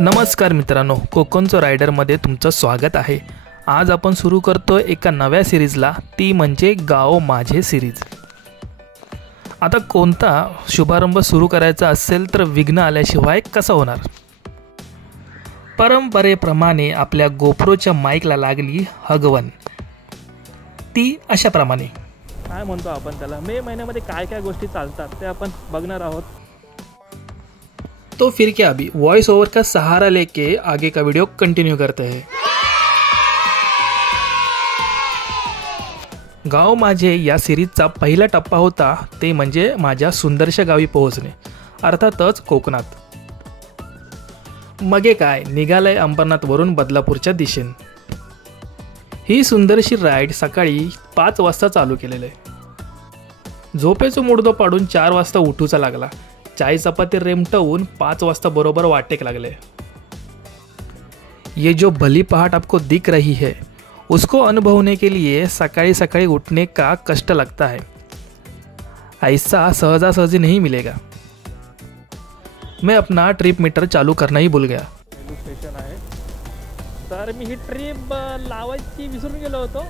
नमस्कार मित्रांनो, कोकणचं रायडरमध्ये तुमचं स्वागत आहे। आज आपण सुरू करतोय एका नव्या सिरीजला, ती म्हणजे गाव माझे सिरीज। आता कोणता शुभारंभ सुरू करायचा असेल तर विघ्न आल्याशिवाय कसा होणार। परंपरेप्रमाणे आपल्या गोप्रोच्या माईकला लागली हगवण। ती अशा प्रमाणे काय म्हणतो आपण त्याला, मे महिन्यामध्ये काय काय गोष्टी चालतात ते आपण बघणार आहोत। तो फिर क्या अभी वॉइस ओवर का सहारा लेके आगे का वीडियो कंटिन्यू करते हैं। गाव माझे या सिरीजचा पहिला टप्पा होता ते म्हणजे माझ्या सुंदरशा गावी पोहोचणे, अर्थातच कोकणात। मगे काय निघालय अंबरनाथवरून बदलापूरच्या दिशेने। ही सुंदरशी राईड सकाळी 5 वाजता चालू केलेलं आहे। झोपेचं मुडदो पाडून 4 वाजता उठूचा लागला। चाय चपाती रेमटवून 5 वाजता बरोबर वाटेक लागले। ये जो भली पहाड़ आपको दिख रही है उसको अनुभवने के लिए सकाळी सकाळी उठने का कष्ट लगता है, ऐसा सहजा सहजी नहीं मिलेगा। मैं अपना ट्रिप मीटर चालू करना ही भूल गया। स्टेशन आहे तर मी ही ट्रिप लावायची विसरून गेलो होतो।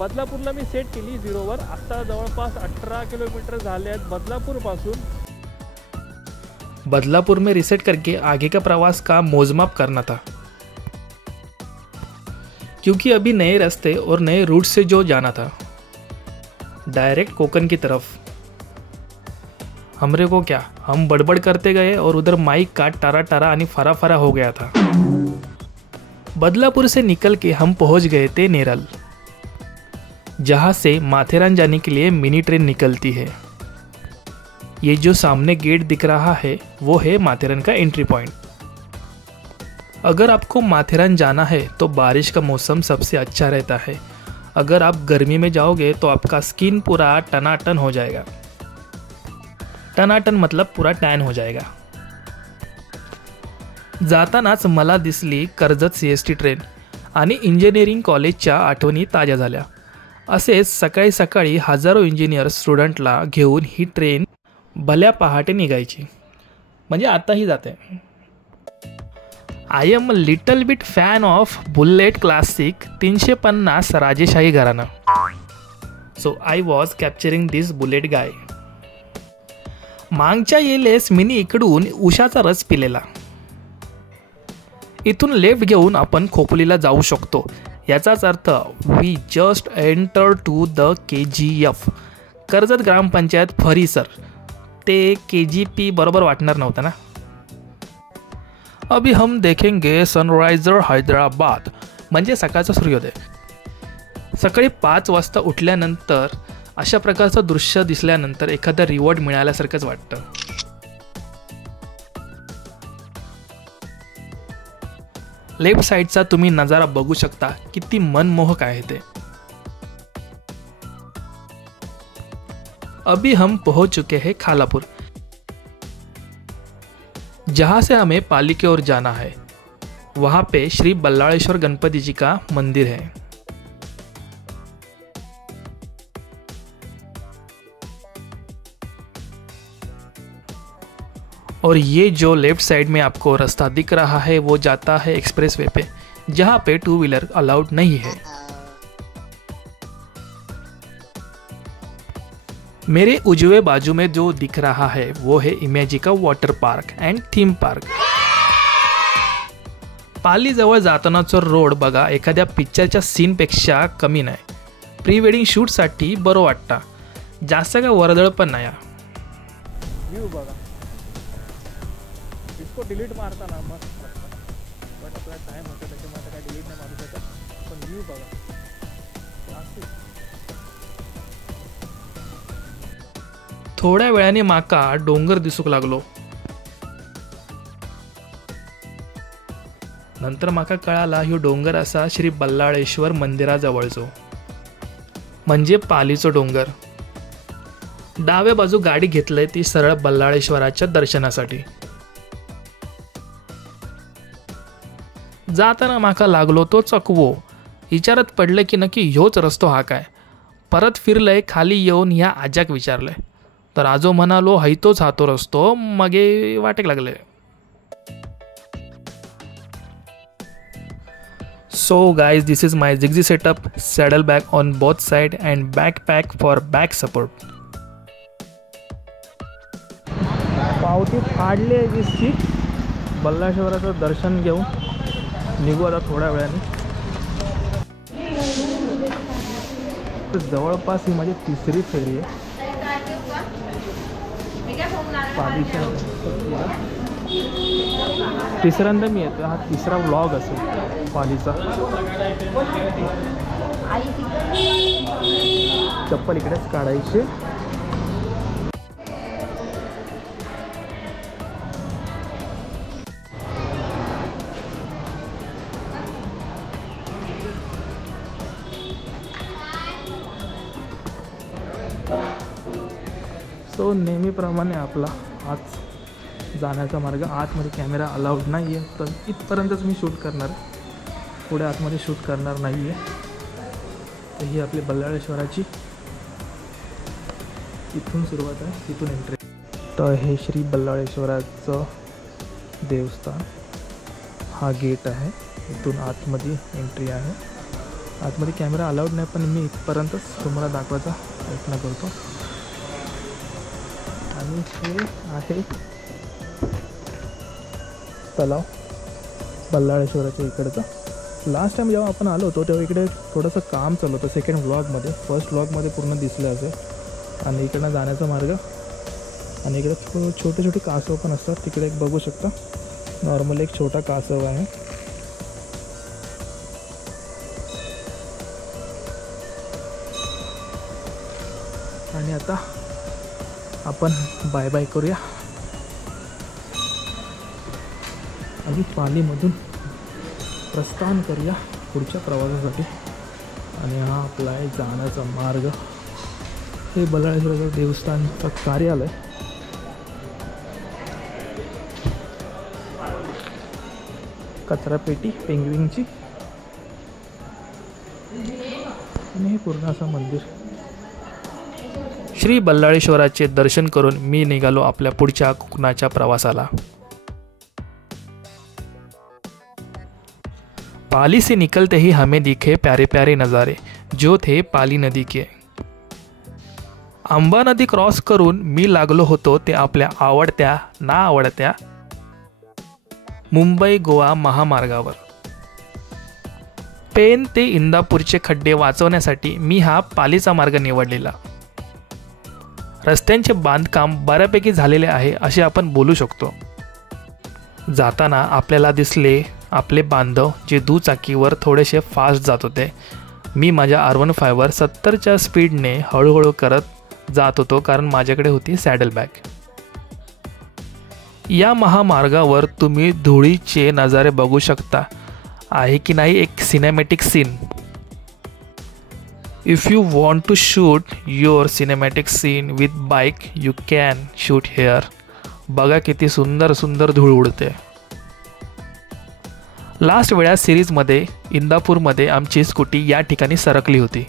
बदलापूरला मी सेट केली 0 वर। आता जवळपास 18 किलोमीटर झाले आहेत बदलापूर पासून। बदलापुर में रिसेट करके आगे का प्रवास का मोजमाप करना था, क्योंकि अभी नए रास्ते और नए रूट से जो जाना था डायरेक्ट कोकण की तरफ। हमरे को क्या, हम बड़बड़ करते गए और उधर माइक का टारा टारा आणि फरा फरा हो गया था। बदलापुर से निकल के हम पहुंच गए थे नेरल, जहां से माथेरान जाने के लिए मिनी ट्रेन निकलती है। ये जो सामने गेट दिख रहा है वो है माथेरान का एंट्री पॉइंट। अगर आपको माथेरान जाना है तो बारिश का मौसम सबसे अच्छा रहता है। अगर आप गर्मी में जाओगे तो आपका स्किन पूरा टनाटन हो जाएगा। टनाटन मतलब पूरा टैन हो जाएगा। जातानाच मला दिसली कर्जत CST ट्रेन आणि इंजिनिअरिंग कॉलेजच्या आठवणी ताज्या झाल्या। असेच सकाळी सकाळी हजारो इंजिनियर स्टुडंटला घेऊन ही ट्रेन भल्या पहाटे निघायची, म्हणजे आताही जाते। I am little bit fan of Bullet Classic 350 राजेशाही घराणं, so I was capturing this Bullet guy. मागच्या येलेस मिनी इकडून उशाचा रस पिलेला। इथून लेफ्ट घेऊन आपण खोपोलीला जाऊ शकतो। याचाच अर्थ we just enter to the KGF Karjat ग्रामपंचायत फरीसर। ते KGP बरोबर वाटणार नव्हतं ना। अभी हम देखेंगे सनराइजर हैदराबाद, म्हणजे सकाळचा सूर्योदय। सकाळी 5 वाजता उठल्यानंतर अशा प्रकारचं दृश्य दिसल्यानंतर एखादा रिवॉर्ड मिळाल्यासारखंच वाटतं। लेफ्ट साइडचा तुम्ही नजारा बघू शकता, किती मनमोहक आहे ते। अभी हम पहुंच चुके हैं खालापुर, जहां से हमें पाली की ओर जाना है। वहां पे श्री बल्लाळेश्वर गणपति जी का मंदिर है। और ये जो लेफ्ट साइड में आपको रास्ता दिख रहा है वो जाता है एक्सप्रेसवे पे, जहां पे 2 व्हीलर अलाउड नहीं है। मेरे उजवे बाजू में जो दिख रहा है वो है Imagica water park end theme park. Pali जवळ जातानाचा रोड बघा एखाद्या पिक्चरच्या सीनपेक्षा कमी नाही। प्री वेडिंग शूटसाठी बरं वाटतं, जास्त का वर्दळ पण नाही। व्ह्यू बघा, इसको डिलीट मारताना मस्त वाटतं, बट आपला टाइम होता त्याच्यामुळे काय डिलीट नाही मारू शकत, पण व्ह्यू बघा क्लासिक। थोड्या वेळाने माका डोंगर दिसूक लागलो। नंतर माका कळाला ह्यो डोंगर असा श्री बल्लाळेश्वर मंदिराजवळचो, म्हणजे पालीचो डोंगर। डाव्या बाजू गाडी घेतलंय ती सरळ बल्लाळेश्वराच्या दर्शनासाठी। जाताना माका लागलो तो चकवो, विचारत पडले की नक्की ह्योच रस्तो हा काय। परत फिरलंय, खाली येऊन ह्या आजाक विचारलंय, तर आजो म्हणालो हैतोच हा तो रस्तो। मगे वाटेक लागले। So guys, this is my Zigzag setup, saddle bag on both side and backpack for back support. पावती फाडली आहे जी सीट. बल्लाळेश्वराचं दर्शन घेऊन निघू आता थोड्या वेळाने. तर जवळपास ही माझी तिसरी फेरी आहे पालीच्या. तिसऱ्यांदा मी येतो. हा तिसरा व्लॉग असेल पालीचा. चप्पल इकडेच काढायची. सो नेहमीप्रमाणे आपला आज जाण्याचा मार्ग. आतमध्ये कॅमेरा अलाउड नाही आहे, तर इथपर्यंतच मी शूट करणार. पुढे आतमध्ये शूट करणार नाही आहे. तर ही आपली बल्लाळेश्वराची इथून सुरुवात आहे, तिथून एंट्री. तर हे श्री बल्लाळेश्वराचं देवस्थान. हा गेट आहे, इथून आतमध्ये एंट्री आहे. आतमध्ये कॅमेरा अलाउड नाही, पण मी इथपर्यंतच तुम्हाला दाखवायचा प्रयत्न करतो. आणि हे आहे तलाव बल्लाळेश्वराच्या इकडचं. लास्ट टाइम जेव्हा आपण आलो होतो तेव्हा इकडे थोडंसं काम चालू होतं. सेकंड व्लॉगमध्ये, फर्स्ट व्लॉगमध्ये पूर्ण दिसलं असेल. आणि इकडनं जाण्याचा मार्ग. आणि इकडे छोटे छोटे कासव पण असतात. तिकडे एक बघू शकता, नॉर्मल एक छोटा कासव आहे. आणि आता आपण बाय बाय करूया आणि पालीमधून प्रस्थान करूया पुढच्या प्रवासासाठी. आणि हा आपला आहे जाण्याचा मार्ग. हे बल्लाळेश्वराचं देवस्थानचं कार्यालय. कचरापेटी पेंग्विनची. आणि हे पूर्ण असं मंदिर. श्री बल्लाळेश्वराचे दर्शन करून मी निघालो आपल्या पुढच्या कोकणाच्या प्रवासाला. पाली से निकलते ही हमें दिखे प्यारे प्यारे नज़ारे जो थे पाली नदी के. आंबा नदी क्रॉस करून मी लागलो होतो ते आपल्या आवडत्या ना आवडत्या मुंबई गोवा महामार्गावर. पेन ते इंदापूरचे खड्डे वाचवण्यासाठी मी हा पालीचा मार्ग निवडलेला. रस्त्यांचे बांधकाम बऱ्यापैकी झालेले आहे असे आपण बोलू शकतो. जाताना आपल्याला दिसले आपले बांधव जे दुचाकीवर थोडेसे फास्ट जात होते. मी माझ्या R15 वर 70च्या स्पीडने हळूहळू करत जात होतो, कारण माझ्याकडे होती सॅडल बॅग. या महामार्गावर तुम्ही धुळीचे नजारे बघू शकता. आहे की नाही एक cinematic scene. If you want to shoot your cinematic scene with bike, you can shoot here. बघा किती सुंदर सुंदर धूळ उडते. लास्ट वेळा सिरीजमध्ये इंदापूरमध्ये आमची स्कूटी या ठिकाणी सरकली होती,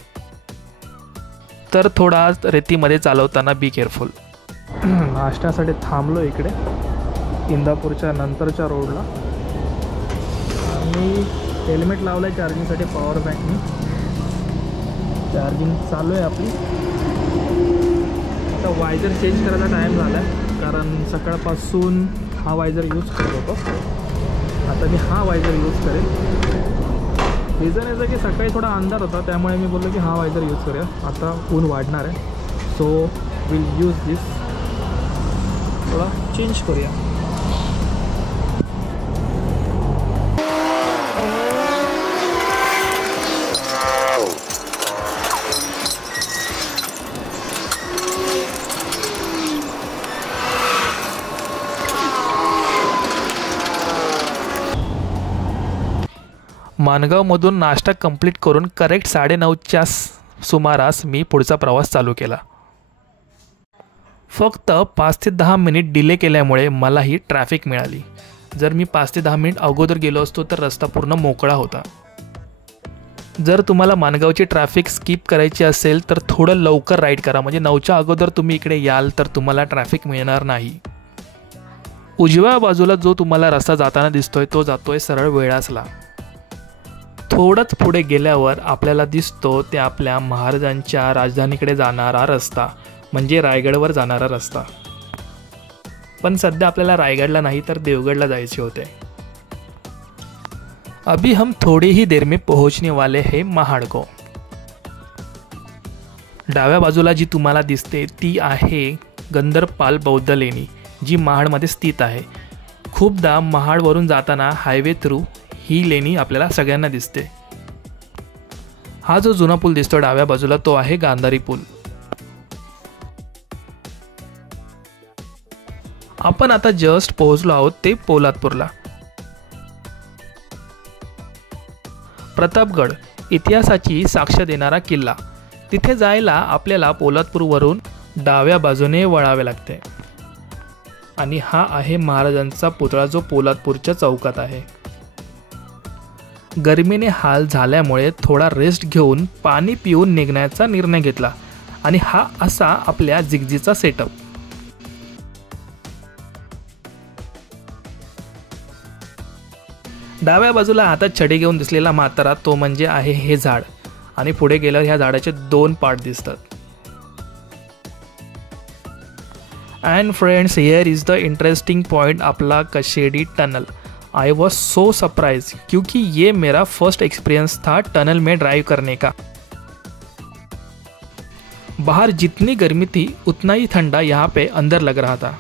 तर थोडा रेतीमध्ये चालवताना बी केअरफुल. नाश्त्यासाठी थांबलो इकडे इंदापूरच्या नंतरच्या रोडला. आणि हेल्मेट लावलं आहे चार्जिंगसाठी. पॉवर बँकनी चार्जिंग चालू आहे आपली. आता वायझर चेंज करायचा टाईम झाला आहे, कारण सकाळपासून हा वायझर यूज करत होतो. आता मी हा वायझर यूज करेल. रिझन याचं की सकाळी थोडा अंधार होता, त्यामुळे मी बोललो की हा वायझर यूज करूया. आता ऊन वाढणार आहे, सो विल यूज दिस. थोडा चेंज करूया. माणगावमधून नाश्ता कंप्लीट करून करेक्ट 9:30च्या सुमारास मी पुढचा प्रवास चालू केला. फक्त 5 ते 10 मिनिट डिले केल्यामुळे मला ही ट्रॅफिक मिळाली. जर मी 5 ते 10 मिनिट अगोदर गेलो असतो तर रस्ता पूर्ण मोकळा होता. जर तुम्हाला माणगावची ट्रॅफिक स्किप करायची असेल तर थोडं लवकर राईड करा, म्हणजे 9च्या अगोदर तुम्ही इकडे याल तर तुम्हाला ट्रॅफिक मिळणार नाही. उजव्या बाजूला जो तुम्हाला रस्ता जाताना दिसतोय तो जातोय सरळ वेळासला. थोडंच पुढे गेल्यावर आपल्याला दिसतो ते आपल्या महाराजांच्या राजधानीकडे जाणारा रस्ता, म्हणजे रायगडवर जाणारा रस्ता. पण सध्या आपल्याला रायगडला नाही तर देवगडला जायचे होते. अभी हम थोड़ी ही देर में पहुंचने वाले हैं महाड को. डाव्या बाजूला जी तुम्हाला दिसते ती आहे गंधर्वपाल बौद्ध लेणी, जी महाडमध्ये स्थित आहे. खूपदा महाडवरून जाताना हायवे थ्रू ही लेणी आपल्याला सगळ्यांना दिसते. हा जो जुना पूल दिसतो डाव्या बाजूला तो आहे गांधारी पूल. आपण आता जस्ट पोहोचलो आहोत ते पोलादपूरला. प्रतापगड इतिहासाची साक्ष देणारा किल्ला. तिथे जायला आपल्याला पोलादपूरवरून डाव्या बाजूने वळावे लागते. आणि हा आहे महाराजांचा पुतळा जो पोलादपूरच्या चौकात आहे. गर्मीने हाल झाल्यामुळे थोडा रेस्ट घेऊन पाणी पिऊन निघण्याचा निर्णय घेतला आणि हा असा आपल्या जिगजीचा सेटअप. डाव्या बाजूला आता छडी घेऊन दिसलेला म्हातारा तो म्हणजे आहे हे झाड आणि पुढे गेल्यावर ह्या झाडाचे 2 पार्ट दिसतात. And friends, here is the interesting point आपला Kashedi tunnel. I was so surprise क्योंकि ये मेरा फर्स्ट एक्सपीरियंस था टनल में ड्राइव करने का. बाहर जितनी गर्मी थी उतना ही ठंडा यहाँ पे अंदर लग रहा था.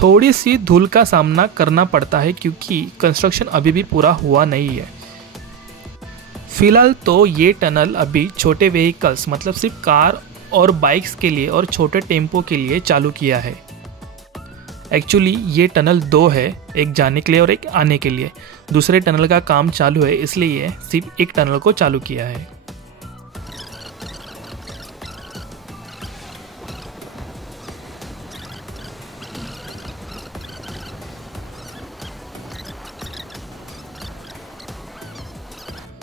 थोड़ी सी धूल का सामना करना पड़ता है क्योंकि कंस्ट्रक्शन अभी भी पूरा हुआ नहीं है. फिलहाल तो ये टनल अभी छोटे व्हीकल्स मतलब सिर्फ कार और बाइक्स के लिए और छोटे टेम्पो के लिए चालू किया है. एक्चुअली ये टनल 2 है, एक जाने के लिए और एक आने के लिए. दूसरे टनल का काम चालू है इसलिए सिर्फ एक टनल को चालू किया है.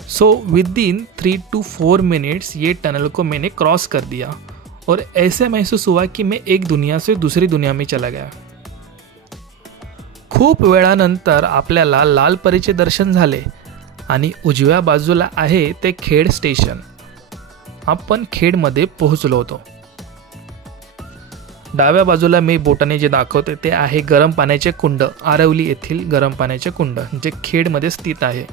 सो विदिन 3 to 4 मिनट्स ये टनल को मैंने क्रॉस कर दिया और ऐसे महसूस हुआ कि मैं एक दुनिया से दूसरी दुनिया में चला गया. खूप वेळानंतर आपल्याला लालपरीचे दर्शन झाले आणि उजव्या बाजूला आहे ते खेड स्टेशन. आपण खेडमध्ये पोहोचलो होतो. डाव्या बाजूला मी बोटाने जे दाखवते ते आहे गरम पाण्याचे कुंड, आरवली येथील गरम पाण्याचे कुंड जे खेडमध्ये स्थित आहे.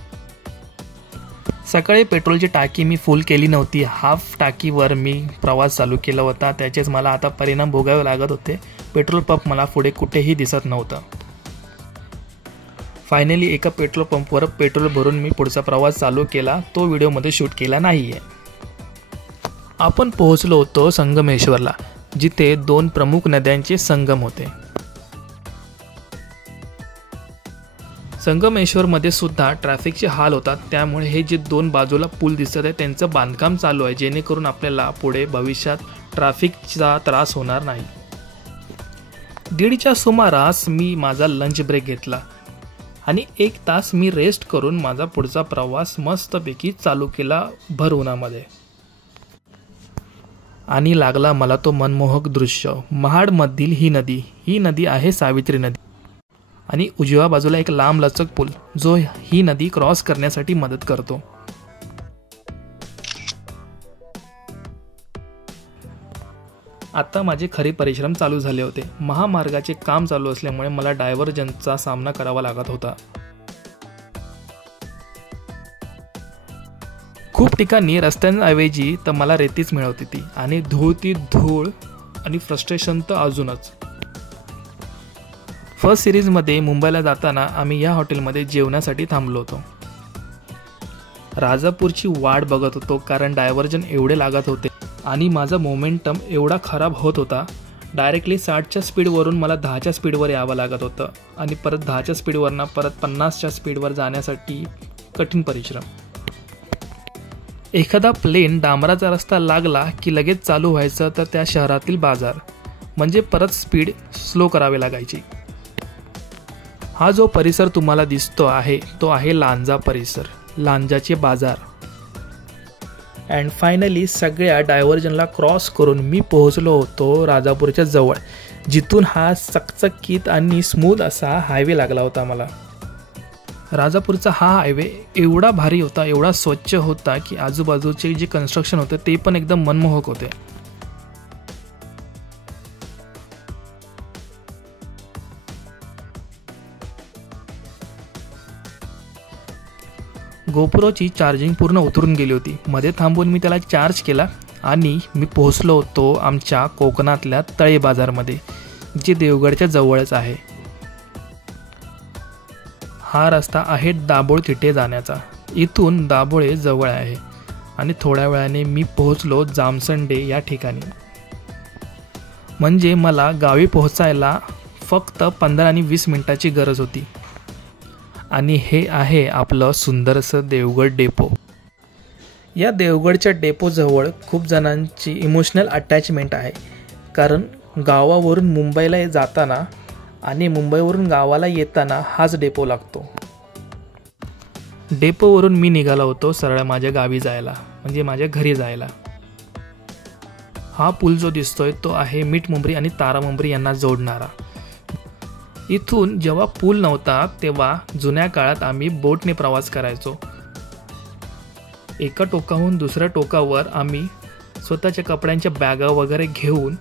सकाळी पेट्रोलची टाकी मी फुल केली नव्हती. हाफ टाकीवर मी प्रवास चालू केला होता. त्याचेच मला आता परिणाम भोगावे लागत होते. पेट्रोल पंप मला पुढे कुठेही दिसत नव्हता. फायनली एका पेट्रोल पंपवर पेट्रोल भरून मी पुढचा प्रवास चालू केला. तो व्हिडिओमध्ये शूट केला नाहीये. आपण पोहोचलो होतो संगमेश्वरला, जिथे 2 प्रमुख नद्यांचे संगम होते. संगमेश्वरमध्ये सुद्धा ट्रॅफिकचे हाल होतात. त्यामुळे हे जे 2 बाजूला पूल दिसत आहे त्यांचं बांधकाम चालू आहे, जेणेकरून आपल्याला पुढे भविष्यात ट्रॅफिकचा त्रास होणार नाही. 1:30च्या सुमारास मी माझा लंच ब्रेक घेतला आणि 1 तास मी रेस्ट करून माझा पुढचा प्रवास मस्तपैकी चालू केला भर उन्हामध्ये. आणि लागला मला तो मनमोहक दृश्य. महाडमधील ही नदी आहे सावित्री नदी आणि उजव्या बाजूला एक लांब लचक पूल जो ही नदी क्रॉस करण्यासाठी मदत करतो. आता माझे खरे परिश्रम चालू झाले होते. महामार्गाचे काम चालू असल्यामुळे मला डायव्हर्जनचा सामना करावा लागत होता. खूप ठिकाणी रस्त्यांऐवजी तर मला रेतीच मिळत होती आणि धूळ आणि फ्रस्ट्रेशन तर अजूनच. फर्स्ट सिरीजमध्ये मुंबईला जाताना आम्ही या हॉटेलमध्ये जेवणासाठी थांबलो होतो. राजापूरची वाट बघत होतो कारण डायव्हर्जन एवढे लागत होते आणि माझा मोमेंटम एवढा खराब होत होता. डायरेक्टली 60च्या स्पीडवरून मला 10च्या स्पीडवर यावं लागत होतं आणि परत 10च्या स्पीडवरनं परत 50च्या स्पीडवर जाण्यासाठी कठीण परिश्रम. एखादा प्लेन डांबराचा रस्ता लागला की लगेच चालू व्हायचं तर त्या शहरातील बाजार म्हणजे परत स्पीड स्लो करावी लागायची. हा जो परिसर तुम्हाला दिसतो आहे तो आहे लांजा परिसर, लांजाचे बाजार. अँड फायनली सगळ्या डायव्हर्जनला क्रॉस करून मी पोहोचलो होतो राजापूरच्या जवळ, जिथून हा चकचकीत आणि स्मूथ असा हायवे लागला होता मला. राजापूरचा हा हायवे एवढा भारी होता, एवढा स्वच्छ होता की आजूबाजूचे जे कन्स्ट्रक्शन होते ते पण एकदम मनमोहक होते. गोप्रोची चार्जिंग पूर्ण उतरून गेली होती. मध्ये थांबून मी त्याला चार्ज केला आणि मी पोहोचलो होतो आमच्या कोकणातल्या तळे बाजारमध्ये, जे देवगडच्या जवळच आहे. हा रस्ता आहे दाभोळ तिथे जाण्याचा. इथून दाभोळे जवळ आहे आणि थोड्या वेळाने मी पोहोचलो जामसंडे या ठिकाणी. म्हणजे मला गावी पोहोचायला फक्त 15 आणि 20 मिनिटाची गरज होती. आणि हे आहे आपलं सुंदरसं देवगड डेपो. या देवगडच्या डेपोजवळ खूप जणांची इमोशनल अटॅचमेंट आहे, कारण गावावरून मुंबईला जाताना आणि मुंबईवरून गावाला येताना हाच डेपो लागतो. डेपोवरून मी निघालो होतो सरळ माझ्या गावी जायला, म्हणजे माझ्या घरी जायला. हा पूल जो दिसतोय तो आहे मिठमुंबरी आणि तारामुंबरी यांना जोडणारा. इथून जेव्हा पूल नव्हता तेव्हा जुन्या काळात आम्ही बोटने प्रवास करायचो. एका टोकाहून दुसऱ्या टोकावर आम्ही स्वतःच्या कपड्यांच्या बॅगा वगैरे घेऊन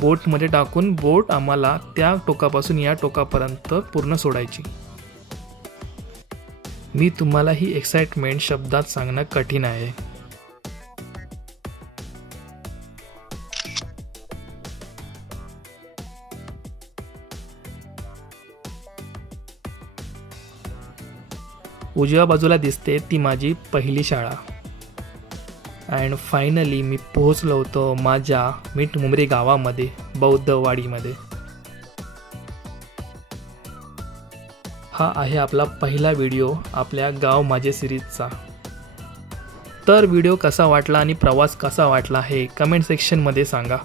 बोटमध्ये टाकून बोट आम्हाला त्या टोकापासून या टोकापर्यंत पूर्ण सोडायची. मी तुम्हाला ही एक्साइटमेंट शब्दात सांगणं कठीण आहे. उजव्या बाजूला दिसते ती माझी पहिली शाळा. अँड फायनली मी पोहोचलो होतो माझ्या मिठमुंबरी गावामध्ये, बौद्धवाडीमध्ये. हा आहे आपला पहिला व्हिडिओ आपल्या गाव माझे सिरीजचा. तर व्हिडिओ कसा वाटला आणि प्रवास कसा वाटला हे कमेंट सेक्शनमध्ये सांगा.